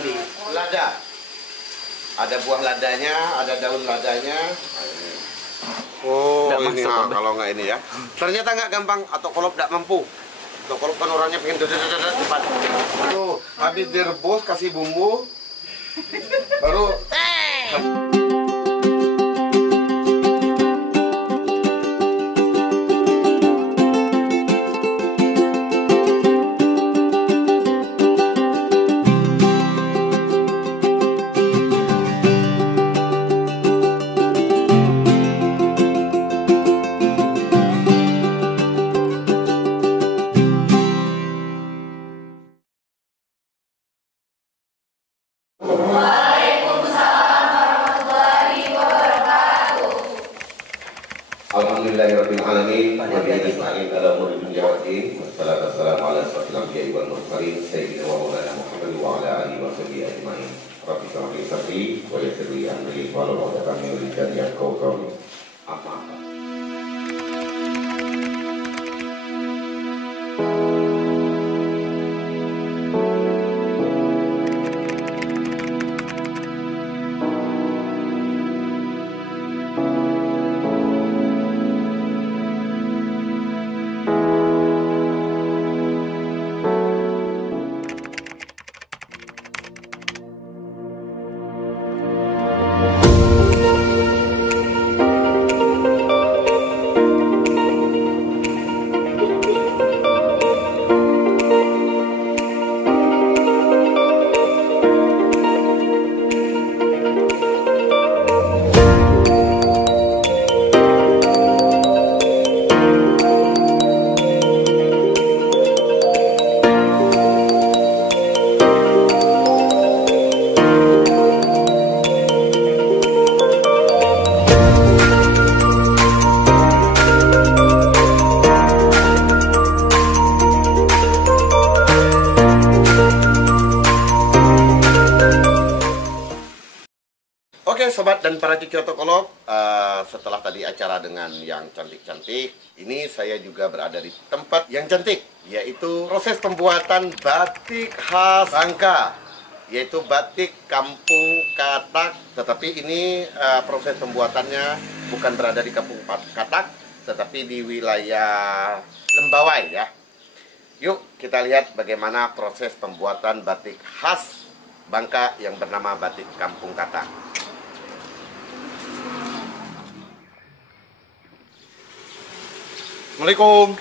lebih. Lada. Ada buah ladanya, ada daun ladanya. Oh, Nggak ini masuk, kalau nggak ini ya. Ternyata nggak gampang. Atau kolop nggak mampu. Atau kolop kan orangnya pengen cepat. Tuh, habis direbus kasih bumbu, baru. Alhamdulillahirabbil alamin wa bihi nasta'in ala umuri dunya waddin. Wassalatu wassalamu ala asyrofil anbiya'i wal mursalin sayyidina wa maulana Muhammad wa ala alihi wa sahbihi ajmain. Rabbi shrah li sadri wa yassir li amri wahlul 'uqdatam min lisani yafqahu qawli. Amma ba'd. Oke sobat dan para cucu otokolog, setelah tadi acara dengan yang cantik-cantik, ini saya juga berada di tempat yang cantik, yaitu proses pembuatan batik khas Bangka, yaitu batik Kampung Katak. Tetapi ini proses pembuatannya bukan berada di Kampung Katak, tetapi di wilayah Lembawai ya. Yuk kita lihat bagaimana proses pembuatan batik khas Bangka yang bernama batik Kampung Katak. Assalamualaikum.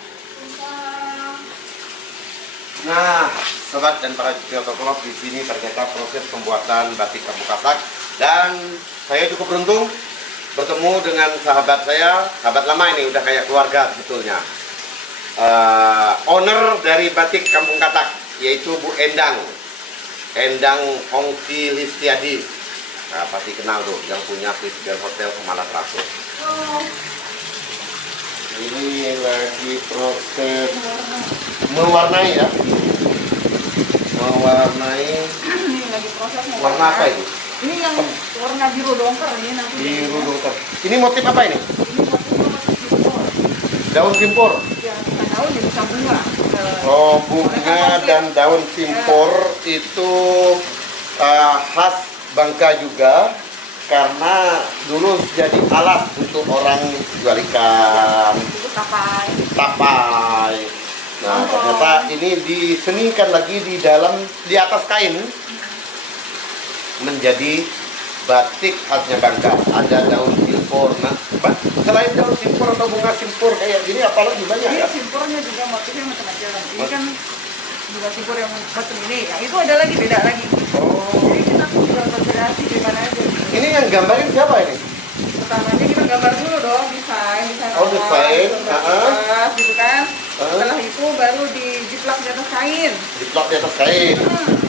Nah, sobat dan para cucu otokolog, di sini ternyata proses pembuatan batik Kampung Katak, dan saya cukup beruntung bertemu dengan sahabat saya, sahabat lama ini udah kayak keluarga sebetulnya. Owner dari batik Kampung Katak, yaitu Bu Endang Hongki Listiadi. Nah, pasti kenal tuh, yang punya Fisgal Hotel Pemalas Ratu. Ini lagi proses mewarnai ya, mewarnai. Ini lagi proses warna apa ini? Ini yang warna biru dongker ini nanti. Biru dongker. Ini motif apa ini? Ini motifnya motif simpor. Daun simpor. Ya, bukan daun, ya bisa bunga. Oh, bunga dan daun simpor itu khas Bangka juga. Karena dulu jadi alat untuk orang jual ikan, Itu tapai. tapai. Nah, ternyata ini disenikan lagi di atas kain menjadi batik khasnya Bangka. Ada daun simpor. Nah, selain daun simpor atau bunga simpor kayak gini, apalagi banyak Ini ya? simpornya juga motifnya macam-macam. Ini kan bunga simpor yang macam ini. Yang itu ada lagi, beda lagi. Oh, Jadi kita tinggal berkreasi di mana aja. ini yang gambarin siapa ini? Pertamanya kita gambar dulu dong, desain Oh, desain. kertas gitu kan. Setelah itu baru dijiplak di atas kain. Diplak di atas kain.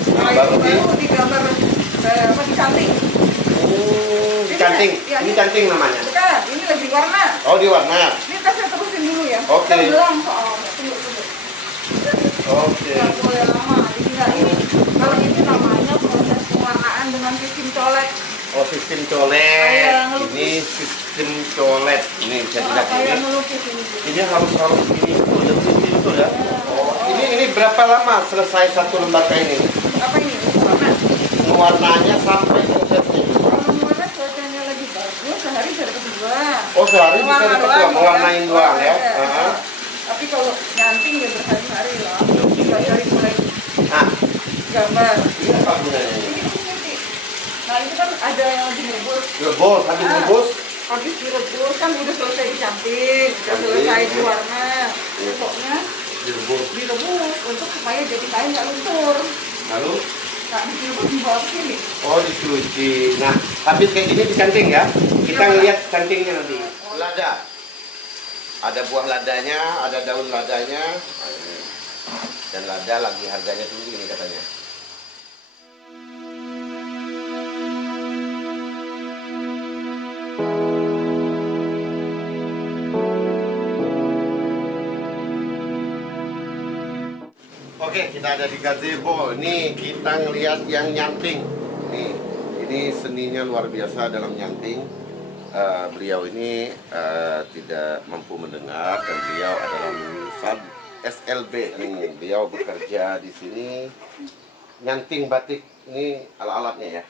Setelah Baru itu baru digambar dicanting. Canting. Ya, Ini canting namanya. Bukan, ini lagi warna. Oh, di warna. Ini tesnya terusin dulu ya. Oke. Kita bilang soalnya. Tunggu. Oke. Nggak boleh lama. Jadi nggak ini. Kalau ini namanya proses pewarnaan dengan sistem colet. Oh, sistem colet. Kayak ngelukis. Ini sistem colet. Ini bisa dilihat Kayak ini. melukis ini. Ini harus ini betul ya. Oh, ini berapa lama selesai satu lembar kain ini? Apa ini? Warna. warnanya sampai prosesnya? Kalau warna cuacanya lagi bagus, sehari bisa dapat 2. Oh, sehari bisa dapat 2, mewarnain doang ya? Tapi kalau nyanting ya berhari-hari lah. 3 hari mulai Nah, gambar. ini apa gunanya ini? Nah itu kan ada yang direbus. Rebus, habis rebus? Habis direbus kan udah selesai dicanting, udah selesai diwarna. Besoknya Direbus. untuk supaya jadi kain nggak luntur. Lalu? Nah direbus dibawa ke sini. Oh, dicuci. Nah, habis kayak gini dicanting ya? Kita ngeliat cantingnya nanti. Lada. Ada buah ladanya, ada daun ladanya. Dan lada lagi harganya tinggi ini katanya. Oke, kita ada di gazebo. Nih, kita ngelihat yang nyanting. Nih, ini seninya luar biasa dalam nyanting. Beliau ini tidak mampu mendengar dan beliau adalah lulusan SLB. Nih, beliau bekerja di sini nyanting batik. Ini alat-alatnya ya.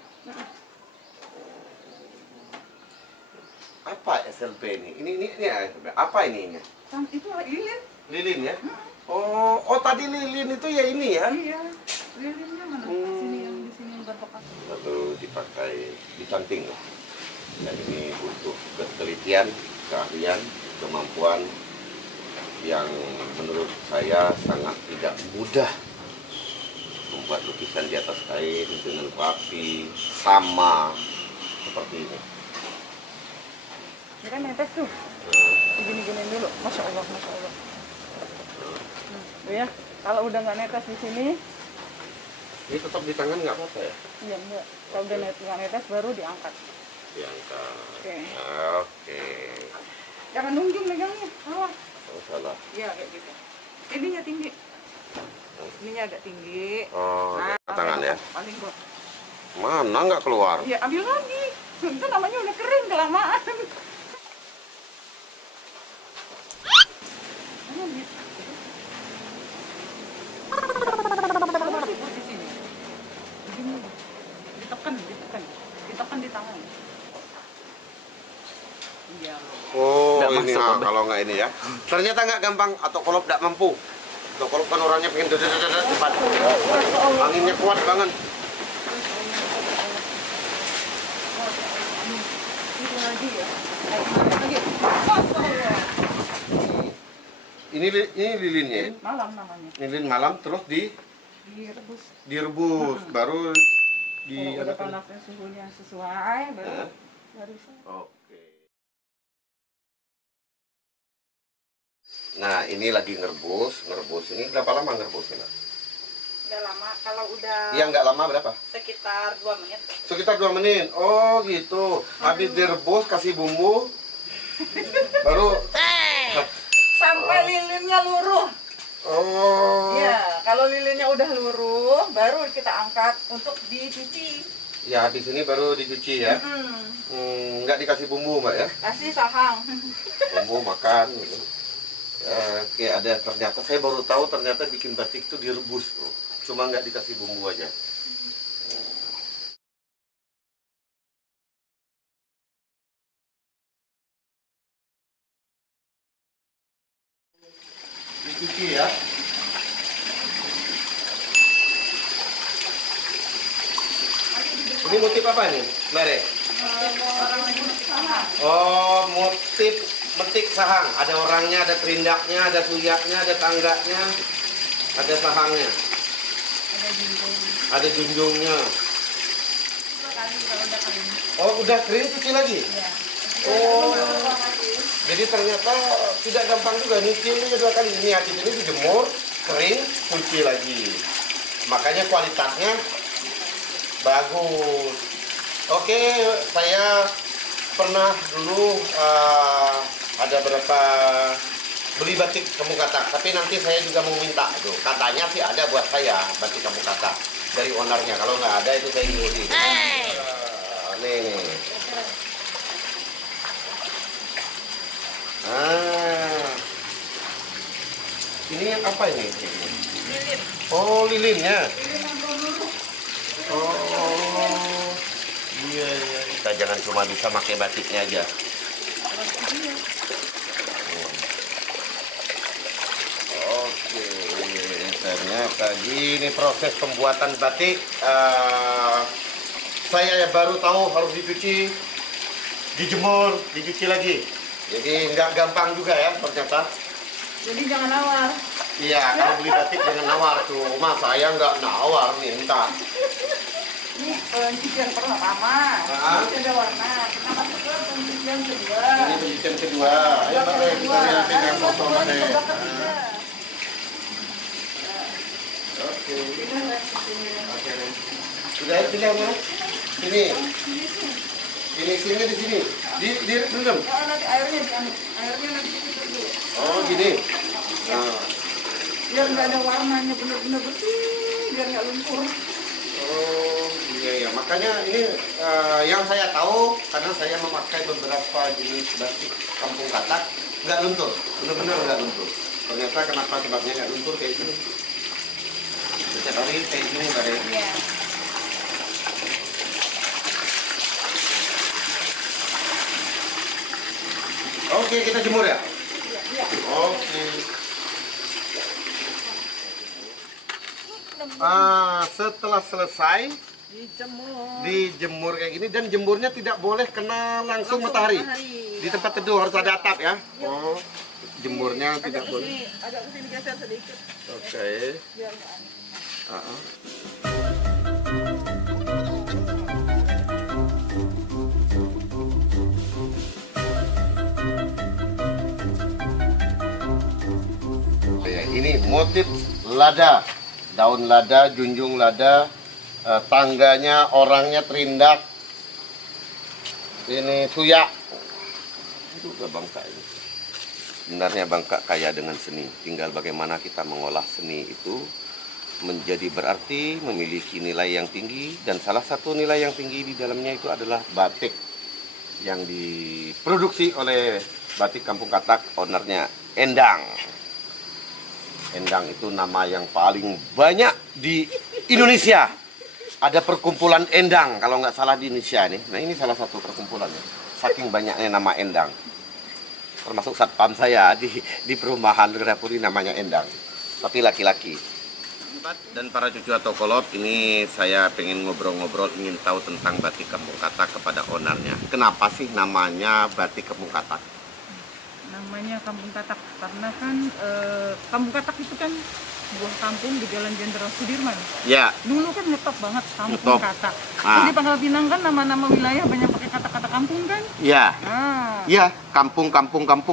Apa SLB ini? Ini apa ini? Itu lilin. Lilin ya? Oh, tadi lilin itu ya ini ya? Iya, lilinnya mana? Sini yang di sini yang berpokat. Lalu dipakai dicanting. Dan ini butuh ketelitian, keahlian, kemampuan yang menurut saya sangat tidak mudah membuat lukisan di atas kain dengan rapi, sama seperti ini. Ini kan netes tuh. Gini-giniin dulu. Masya Allah, Masya Allah. Ya, kalau udah nggak netes di sini, ini tetap di tangan nggak apa-apa ya? iya enggak. Kalau udah nggak netes baru diangkat. Diangkat. Oke. Oke. Jangan nunjuk megangnya, salah. Oh, salah. Iya kayak gitu. Ininya tinggi. Ininya agak tinggi. Oh, tangan ya? Paling kok. Mana nggak keluar? Ya ambil lagi. Itu namanya udah kering kelamaan. Posisinya. Begini. Ditekan di tangan. Iya. Oh, Nggak ini masuk, Abah. kalau nggak ini ya. Ternyata nggak gampang atau kalau nggak mampu. Atau kalau kan orangnya pengen cepat. Anginnya kuat banget. Itu lagi ya. Lagi. Ini lilinnya ya? Malam namanya. Lilin malam terus Direbus. direbus baru Kalau udah panasnya suhunya sesuai baru bisa. Oke. Nah, ini lagi ngerebus ini berapa lama ngerebusnya? Udah lama, kalau udah Iya, nggak lama berapa? sekitar 2 menit. Sekitar 2 menit. Oh, gitu. Habis direbus kasih bumbu baru Sampai lilinnya luruh. oh. Iya, kalau lilinnya udah luruh, baru kita angkat untuk dicuci. Ya, habis ini baru dicuci ya. Nggak dikasih bumbu, Mbak ya? Kasih sahang. Bumbu makan gitu. Oke, ada ternyata saya baru tahu ternyata bikin batik itu direbus, bro. Cuma nggak dikasih bumbu aja. Dicuci ya. Ini motif apa nih, Mbak Re? Orang lagi metik sahang. Oh, motif metik sahang. Ada orangnya, ada terindaknya, ada suyaknya, ada tangganya, ada sahangnya, Ada junjung. ada junjungnya. 2 kali kalau udah kering. Oh, udah kering cuci lagi? Iya. Oh, jadi ternyata tidak gampang juga. Nyucinya 2 kali. Ini habis ini dijemur, kering, cuci lagi. Makanya kualitasnya bagus. Oke, saya pernah dulu ada berapa beli batik kamu kata, tapi nanti saya juga mau minta tuh. Katanya sih ada buat saya batik kamu kata dari ownernya. Kalau nggak ada itu saya ngiri. Nih. Ini apa ini? Lilin. Oh, lilinnya. Lilin yang belum luruh. Oh. jangan cuma bisa pakai batiknya aja. Oke, ternyata gini proses pembuatan batik. Saya baru tahu harus dicuci, dijemur, dicuci lagi. Jadi nggak gampang juga ya ternyata. Jadi jangan nawar. Iya, kalau beli batik jangan nawar tuh. Mas saya nggak nawar, minta. Ini pencucian pertama, ini ada warna. Kita masuk ke pencucian kedua. Ini pencucian kedua. Ayo Pak, kita lihat pegang foto Pak. Oke. Oke. Sudah tinggal mana? Sini. Sini di sini. Di belum. Oh, nanti airnya diambil. Airnya nanti kita dulu. Oh, gini. Biar nggak ada warnanya, benar-benar bersih, biar nggak lumpur. Oh, iya. Makanya ini yang saya tahu karena saya memakai beberapa jenis batik kampung katak nggak luntur, benar-benar nggak luntur. Ternyata kenapa sebabnya nggak luntur kayak gini? Setiap hari kayak gini Mbak Dea. Iya. Oke, kita jemur ya. Iya. Oke. Setelah selesai dijemur kayak gini dan jemurnya tidak boleh kena langsung matahari. Di tempat teduh harus ada atap ya. Oh, jemurnya tidak boleh. Agak kesini geser sedikit. Oke. Biar nggak aneh. Ini motif lada, daun lada, junjung lada, tangganya, orangnya terindak. Ini suyak. Itu udah Bangka ini. Sebenarnya Bangka kaya dengan seni. Tinggal bagaimana kita mengolah seni itu menjadi berarti memiliki nilai yang tinggi. Dan salah satu nilai yang tinggi di dalamnya itu adalah batik yang diproduksi oleh Batik Kampung Katak, ownernya Endang. Endang itu nama yang paling banyak di Indonesia. Ada perkumpulan Endang kalau nggak salah di Indonesia nih. Nah ini salah satu perkumpulannya. Saking banyaknya nama Endang. Termasuk satpam saya di perumahan Gerapuri namanya Endang. Tapi laki-laki. Dan para cucu atau kolop, ini saya pengen ngobrol-ngobrol, ingin tahu tentang Batik Kampung Katak kepada ownernya. Kenapa sih namanya Batik Kampung Katak? Namanya Kampung Katak karena kan Kampung Katak itu kan sebuah kampung di Jalan Jenderal Sudirman. Ya. Dulu kan ngetop banget Kampung Ngetop. Katak. Ah. Terus di Pangkal Pinang kan nama-nama wilayah banyak pakai kata-kata kampung kan? Ya. Nah, Ya, kampung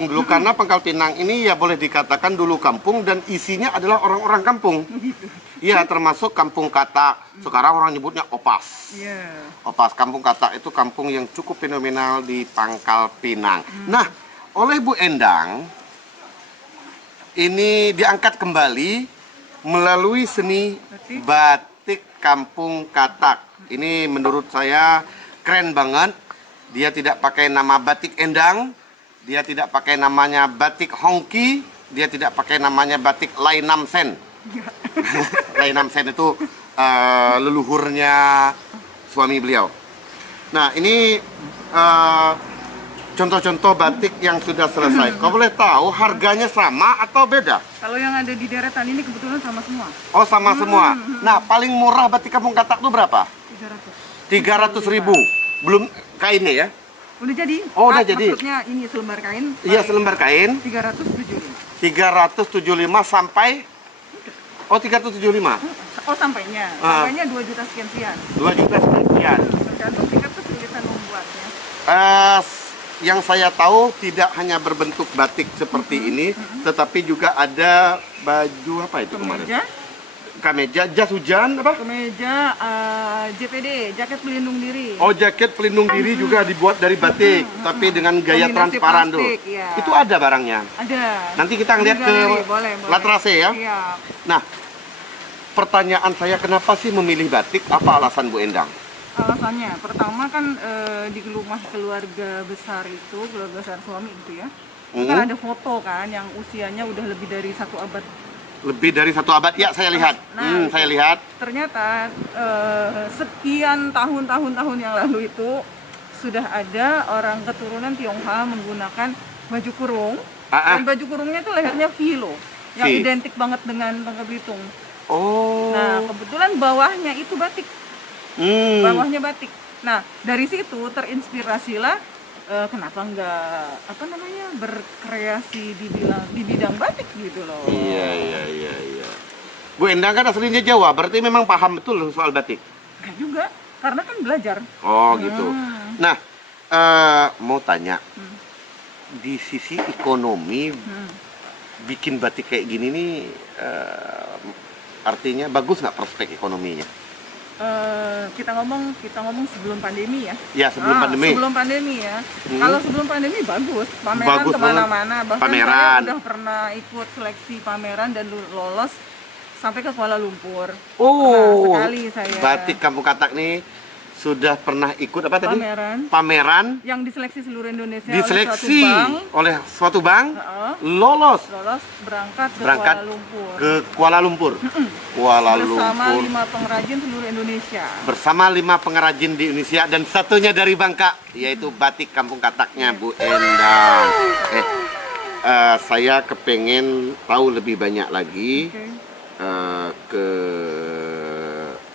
dulu karena Pangkal Pinang ini ya boleh dikatakan dulu kampung dan isinya adalah orang-orang kampung. Iya, termasuk Kampung Katak. Sekarang orang nyebutnya Opas. iya. Opas, Kampung Katak itu kampung yang cukup fenomenal di Pangkal Pinang. Nah, oleh Bu Endang ini diangkat kembali melalui seni Batik Kampung Katak. Ini menurut saya keren banget. Dia tidak pakai nama Batik Endang, dia tidak pakai namanya Batik Hongki, dia tidak pakai namanya Batik Lai Nam Sen. Lai Nam Sen itu leluhurnya suami beliau. Nah, ini contoh-contoh batik yang sudah selesai. Kau boleh tahu harganya sama atau beda? Kalau yang ada di deretan ini kebetulan sama semua. Oh, sama semua. Nah, paling murah Batik Kampung Katak itu berapa? 300. 300.000. Belum kainnya ya? Udah jadi? Oh, udah jadi. Maksudnya ini selembar kain. Iya, selembar kain. 375. 375 sampai. Oh, 375. Oh, sampainya. Sampainya 2 juta sekian-sekian. 2 juta sekian. Tergantung tingkat kesulitan membuatnya. Yang saya tahu tidak hanya berbentuk batik seperti ini, tetapi juga ada baju apa itu kemarin? Kemeja, Kameja, jas hujan apa? kemeja, JPD, jaket pelindung diri. Oh, jaket pelindung diri juga dibuat dari batik, tapi dengan gaya Kombinasi transparan tuh. plastik, ya. Itu ada barangnya. Ada. Nanti kita ngeliat ke boleh. Latrase ya. Iya. Nah, pertanyaan saya kenapa sih memilih batik? Apa alasan Bu Endang? Alasannya, pertama kan di rumah keluarga besar itu, keluarga besar suami itu ya, itu kan ada foto kan yang usianya udah lebih dari 1 abad. Lebih dari 1 abad, ya saya lihat. Nah, Saya lihat. Ternyata sekian tahun yang lalu itu sudah ada orang keturunan Tionghoa menggunakan baju kurung. Dan baju kurungnya itu lehernya V loh, yang identik banget dengan Bangka Belitung. Oh. Nah, kebetulan bawahnya itu batik. Bawahnya batik. Nah, dari situ terinspirasilah kenapa nggak berkreasi di bidang batik gitu loh. Iya. Bu Endang kan aslinya Jawa, berarti memang paham betul soal batik. Nah, juga, karena kan belajar. Oh gitu. Nah, mau tanya, di sisi ekonomi, bikin batik kayak gini nih, artinya bagus nggak prospek ekonominya? Kita ngomong sebelum pandemi ya. Ya, sebelum pandemi. Sebelum pandemi ya. Kalau sebelum pandemi bagus, pameran Bagus kemana-mana. Bahkan pameran. saya udah pernah ikut seleksi pameran dan lolos sampai ke Kuala Lumpur. Oh, sekali saya. Batik Kampung Katak nih sudah pernah ikut apa tadi? Pameran yang diseleksi seluruh Indonesia diseleksi oleh suatu bank, lolos berangkat ke Kuala Lumpur. Bersama 5 pengrajin seluruh Indonesia. Bersama 5 pengrajin di Indonesia dan satunya dari Bangka, yaitu Batik Kampung Kataknya Bu Endang. Saya kepengen tahu lebih banyak lagi ke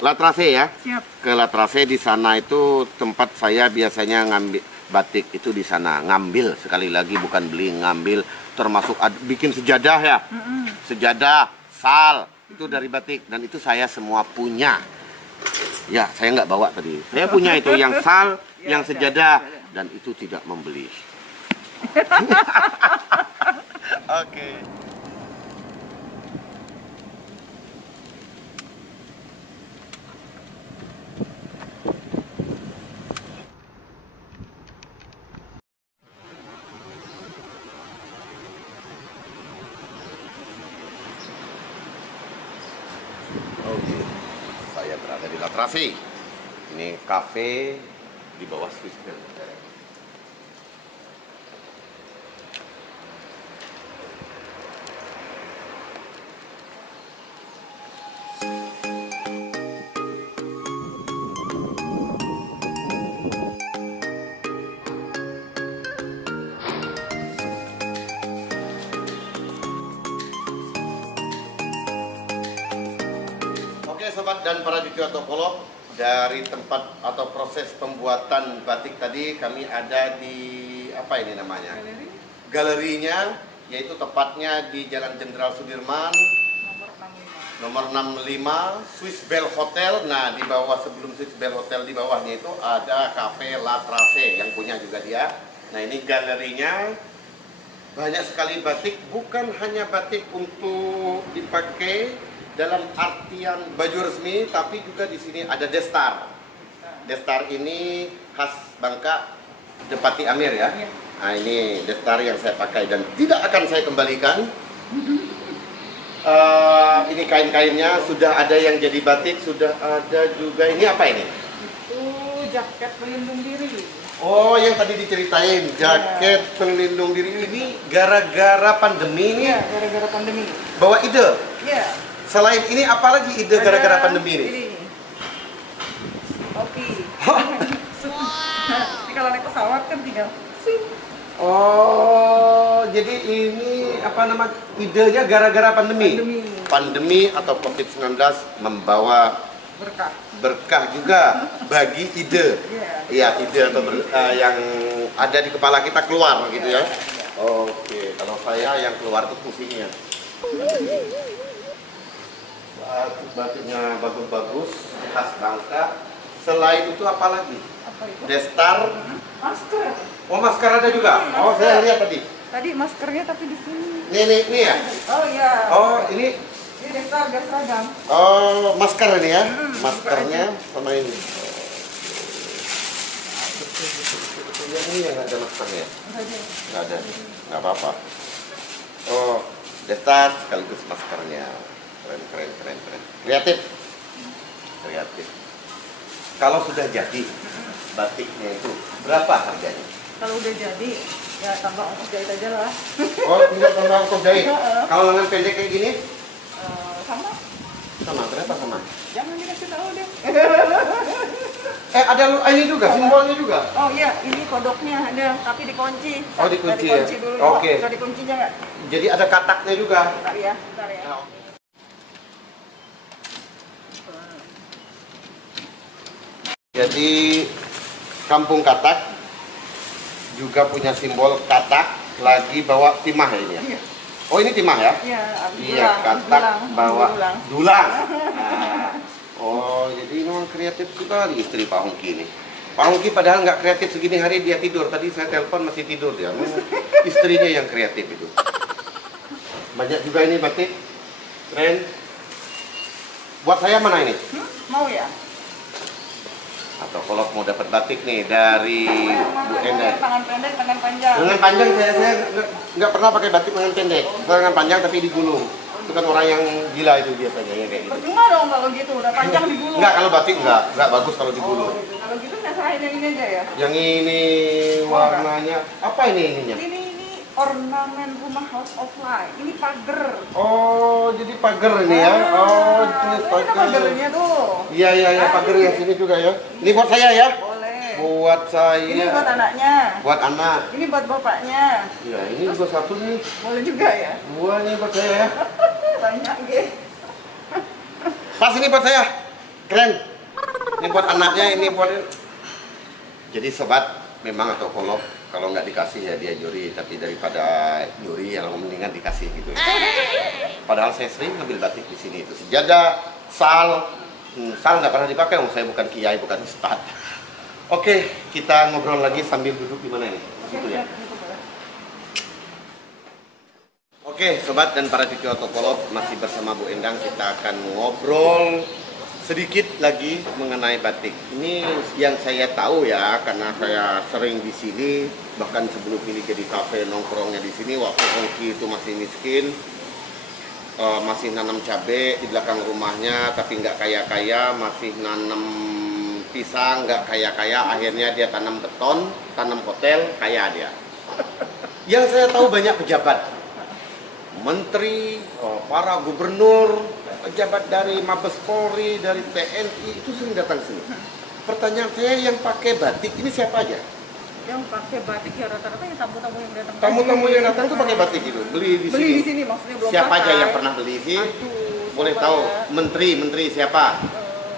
Latrase ya. Siap. Ke Latrase, di sana itu tempat saya biasanya ngambil batik itu di sana. Ngambil, sekali lagi bukan beli, ngambil, termasuk bikin sejadah ya. Sejadah, sal, itu dari batik dan itu saya semua punya. Ya, saya nggak bawa tadi. Saya punya itu yang sal, yang sejadah dan itu tidak membeli. Oke. Oke, saya berada di Latrasi. Ini kafe di bawah Swiss Bell. Oke sobat dan para Jutiotopolog, dari tempat atau proses pembuatan batik tadi kami ada di apa ini namanya? Galerinya, yaitu tepatnya di Jalan Jenderal Sudirman nomor 65 Swiss Bell Hotel. Nah, di bawah, sebelum Swiss Bell Hotel, di bawahnya itu ada Cafe Latrase yang punya juga dia. Nah, ini galerinya. Banyak sekali batik, bukan hanya batik untuk dipakai dalam artian baju resmi, tapi juga di sini ada destar. Destar ini khas Bangka, Depati Amir ya. Nah, ini destar yang saya pakai dan tidak akan saya kembalikan. Ini kain-kainnya sudah ada yang jadi batik, sudah ada juga. Ini apa ini? Itu jaket pelindung diri. Oh, yang tadi diceritain, jaket pelindung diri ini gara-gara pandemi ini. Iya, gara-gara pandemi. Bawa ide? Iya. Selain ini, apalagi ide gara-gara pandemi ini? Kopi. Jadi kalau naik pesawat kan tinggal swing. Oh, jadi ini apa nama idenya gara-gara pandemi? Pandemi atau COVID-19 membawa berkah juga bagi ide. Iya, ide atau yang ada di kepala kita keluar gitu ya. Oke, kalau saya yang keluar itu fungsinya. Batiknya bagus-bagus, khas Bangka. Selain itu apa lagi? Apa itu? Destar. Masker. Oh, masker ada juga? Oh, saya lihat tadi. Tadi maskernya tapi di sini. Ini ya? Oh iya. Oh, ini destar, seragam. oh, masker ini ya? Maskernya sama ini. Sebetulnya ini yang nggak ada maskernya? Nggak ada. Nggak apa-apa. Oh, destar sekaligus maskernya. Keren. Kreatif. Kalau sudah jadi batiknya itu berapa harganya? Kalau udah jadi ya tambah ongkos jahit aja lah. Oh, tinggal tambah ongkos jahit. Kalau lengan pendek kayak gini? Sama. Sama, berapa sama? Jangan dikasih tahu deh. Ada ini juga, simbolnya juga. Oh iya, ini kodoknya ada, tapi dikunci. Oh, dikunci Kita ya? dikunci dulu. Oke. Bisa dikuncinya nggak? Jadi ada kataknya juga. Bentar ya, bentar ya. Nah, jadi Kampung Katak juga punya simbol katak, lagi bawa timah ya ini ya. Iya. Oh ini timah ya? Iya, Iya, katak bawa dulang. Nah, oh jadi memang kreatif sekali istri Pak Hongki ini. Pak Hongki padahal nggak kreatif segini hari dia tidur. Tadi saya telepon masih tidur dia. Istrinya yang kreatif itu. Banyak juga ini batik, keren. Buat saya mana ini? Mau ya? Atau kalau mau dapat batik nih dari Bu Endang. Tangan pendek, tangan panjang. Lengan panjang saya nggak pernah pakai batik lengan pendek. Saya lengan panjang tapi digulung. Itu kan orang yang gila itu biasanya ya kayak gitu. Percuma dong kalau gitu, udah panjang digulung. Enggak, kalau batik nggak bagus kalau digulung. Oh, gitu. Kalau gitu saya serahin yang ini aja ya. Yang ini warnanya apa ini ininya? Ini ornamen rumah House of Light. Ini pagar. Oh, jadi pagar ini ya. Oh, ini Ada pagar. pagarnya tuh. Iya, pagar yang sini juga ya. Ini buat saya ya. Boleh. Buat saya. Ini buat anaknya. Buat anak. Ini buat bapaknya. Ya, ini juga satu nih. Boleh juga ya. Dua nih buat saya ya. Banyak gitu. Pas ini buat saya. Keren. Ini buat anaknya, ini buat. Jadi sobat, memang atau kalau nggak dikasih ya dia nyuri, tapi daripada nyuri ya mendingan dikasih gitu. Padahal saya sering ngambil batik di sini itu sejadah, sal nggak pernah dipakai, saya bukan kiai, bukan ustad. Oke, kita ngobrol lagi sambil duduk di mana ini? Situ ya. Oke, sobat dan para cucu otokolog, masih bersama Bu Endang, kita akan ngobrol sedikit lagi mengenai batik. Ini yang saya tahu ya, karena saya sering di sini, bahkan sebelum ini jadi kafe nongkrongnya di sini waktu Hongki itu masih miskin, masih nanam cabai di belakang rumahnya, tapi nggak kaya-kaya, masih nanam pisang nggak kaya-kaya, akhirnya dia tanam beton, tanam hotel, kaya dia. Yang saya tahu banyak pejabat, menteri, para gubernur, pejabat dari Mabes Polri, dari TNI itu sering datang ke sini. Pertanyaan saya, yang pakai batik ini siapa aja? Yang pakai batik ya rata-rata ya tamu-tamu yang datang. Tamu-tamu yang datang tuh pakai batik itu, beli di Beli sini. di sini maksudnya belum Siapa pakai. aja yang pernah beli sih? Aduh, Boleh siapa tahu ya? menteri siapa?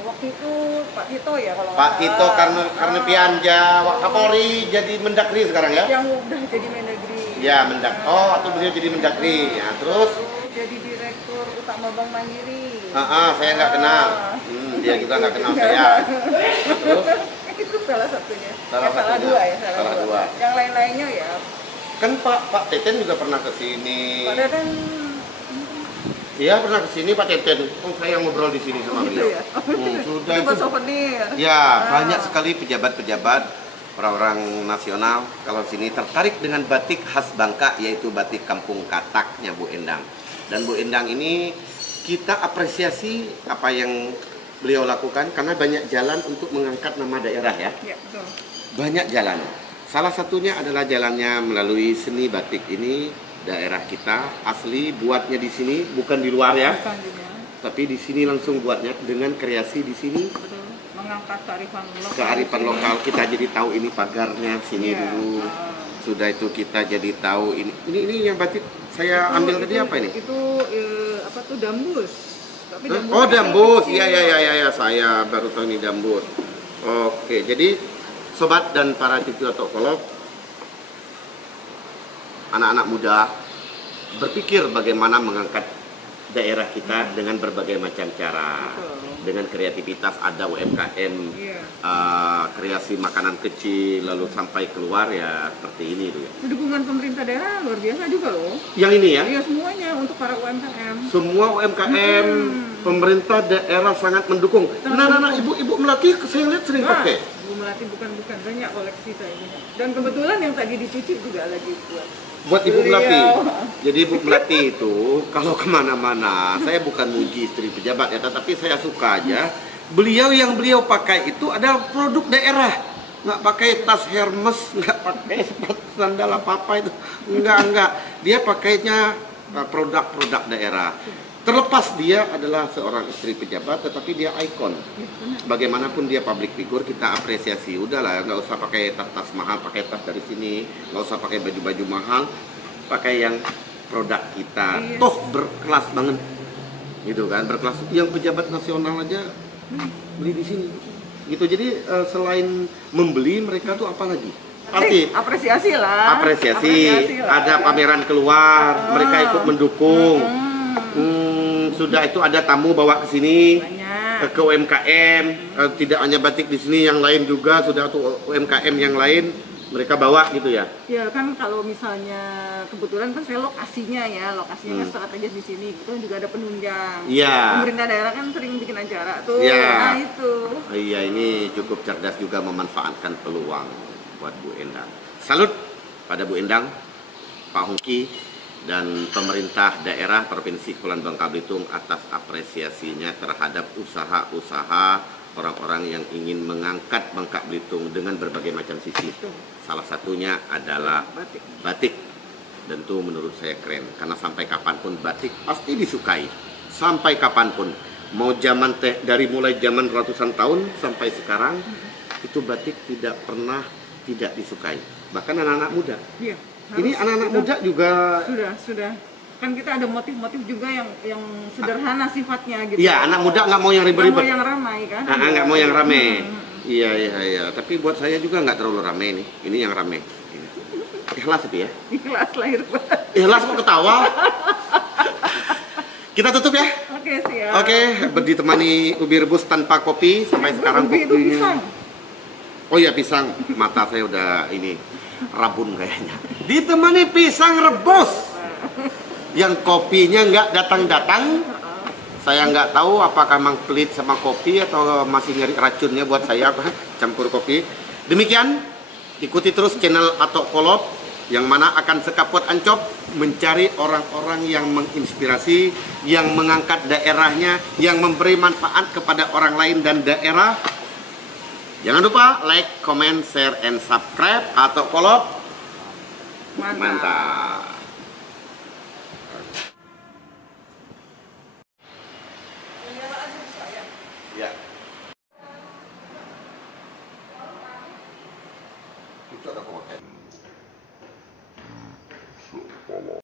Waktu itu Pak Tito ya kalau nggak Pak Tito salah. Karnavianja, Kapolri jadi Mendagri sekarang ya? Yang udah jadi Mendagri. Ya, atau beliau jadi Mendagri. Ya, terus jadi Direktur Utama Bank Mandiri. saya nggak kenal. Dia juga nggak kenal saya. Terus Itu salah satunya. Salah Salah satunya. dua ya, Salah dua. Yang lain-lainnya ya kan Pak Teten juga pernah ke sini. pada kan Iya, pernah ke sini Pak Teten. Oh, saya ngobrol di sini sama gitu beliau. ya. Sudah Itu buat itu. souvenir. Ya, banyak sekali pejabat-pejabat, orang-orang nasional kalau sini tertarik dengan batik khas Bangka, yaitu batik Kampung Kataknya Bu Endang. Dan Bu Endang ini kita apresiasi apa yang beliau lakukan karena banyak jalan untuk mengangkat nama daerah ya. Ya, betul. Banyak jalan. Salah satunya adalah jalannya melalui seni batik ini. Daerah kita asli buatnya di sini, bukan di luar ya. Bukan juga. Tapi di sini langsung buatnya dengan kreasi di sini. Betul. Mengangkat kearifan lokal. Kearifan lokal, kita jadi tahu ini pagarnya sini Iya. dulu. Sudah itu kita jadi tahu ini yang batik saya ambil tadi apa ini? Itu apa tuh dambus. Tapi Hah? dambus Oh, dambus. kecil. Iya, saya baru tahu ini dambus. Oke, jadi sobat dan para cucu otokolog, anak-anak muda berpikir bagaimana mengangkat daerah kita dengan berbagai macam cara. Betul. Dengan kreativitas, ada UMKM, Iya. kreasi makanan kecil, lalu sampai keluar ya seperti ini tuh ya. Dukungan pemerintah daerah luar biasa juga loh. Yang ini ya, Iya semuanya untuk para UMKM. semua UMKM, pemerintah daerah sangat mendukung. Nah, ibu Melati saya lihat sering pakai. Bu Melati bukan banyak koleksi saya ini. Dan kebetulan yang tadi dicuci juga lagi Buat Ibu Melati. Beliau. Jadi Ibu Melati itu kalau kemana-mana, saya bukan muji istri pejabat ya, tetapi saya suka aja. Yang beliau pakai itu adalah produk daerah. Nggak pakai tas Hermes, nggak pakai sepatu sandal apa-apa itu. Enggak. Dia pakainya produk-produk daerah. Terlepas dia adalah seorang istri pejabat, tetapi dia ikon. Bagaimanapun dia public figure, kita apresiasi. Udahlah, nggak usah pakai tas-tas mahal, pakai tas dari sini, nggak usah pakai baju-baju mahal, pakai yang produk kita. Toh berkelas banget, gitu kan? Berkelas. Yang pejabat nasional aja beli di sini, gitu. Jadi selain membeli, mereka tuh apa lagi? Pasti apresiasi lah. Apresiasi. Ada pameran keluar, mereka ikut mendukung. Sudah itu ada tamu bawa ke sini, ke UMKM, tidak hanya batik di sini, yang lain juga sudah tuh UMKM yang lain mereka bawa gitu ya. Ya kan kalau misalnya kebetulan kan saya lokasinya kan strategis di sini, itu juga ada penunjang. Iya. Pemerintah daerah kan sering bikin acara tuh. Iya. Nah itu. Iya, ini cukup cerdas juga memanfaatkan peluang buat Bu Endang. Salut pada Bu Endang, Pak Hongki, dan pemerintah daerah Provinsi Kepulauan Bangka Belitung atas apresiasinya terhadap usaha-usaha orang-orang yang ingin mengangkat Bangka Belitung dengan berbagai macam sisi. Salah satunya adalah batik. Dan itu menurut saya keren, karena sampai kapanpun batik pasti disukai. Sampai kapanpun, mau zaman dari mulai zaman ratusan tahun sampai sekarang, itu batik tidak pernah tidak disukai. Bahkan anak-anak muda. Iya. Ini anak-anak muda juga sudah kan kita ada motif-motif juga yang sederhana sifatnya gitu. Iya, anak muda nggak mau yang ribet-ribet, nggak mau yang ramai kan. Nggak mau yang rame. Iya, tapi buat saya juga nggak terlalu rame nih, ini yang rame. Ikhlas itu ya, Ikhlas lahir batin. ikhlas kok ketawa. Kita tutup ya. Oke, siap. Oke, ditemani ubi rebus tanpa kopi sampai sekarang Ubi itu kopinya. pisang. Oh ya, pisang, mata saya udah ini rabun kayaknya. Ditemani pisang rebus yang kopinya nggak datang-datang. Saya nggak tahu apakah emang pelit sama kopi atau masih nyari racunnya buat saya campur kopi. Demikian, ikuti terus channel Atok Kolop yang mana akan sekapot ancop mencari orang-orang yang menginspirasi, yang mengangkat daerahnya, yang memberi manfaat kepada orang lain dan daerah. Jangan lupa like, comment, share, and subscribe Atok Kolop. Mantap. Ya. Itu ada kok.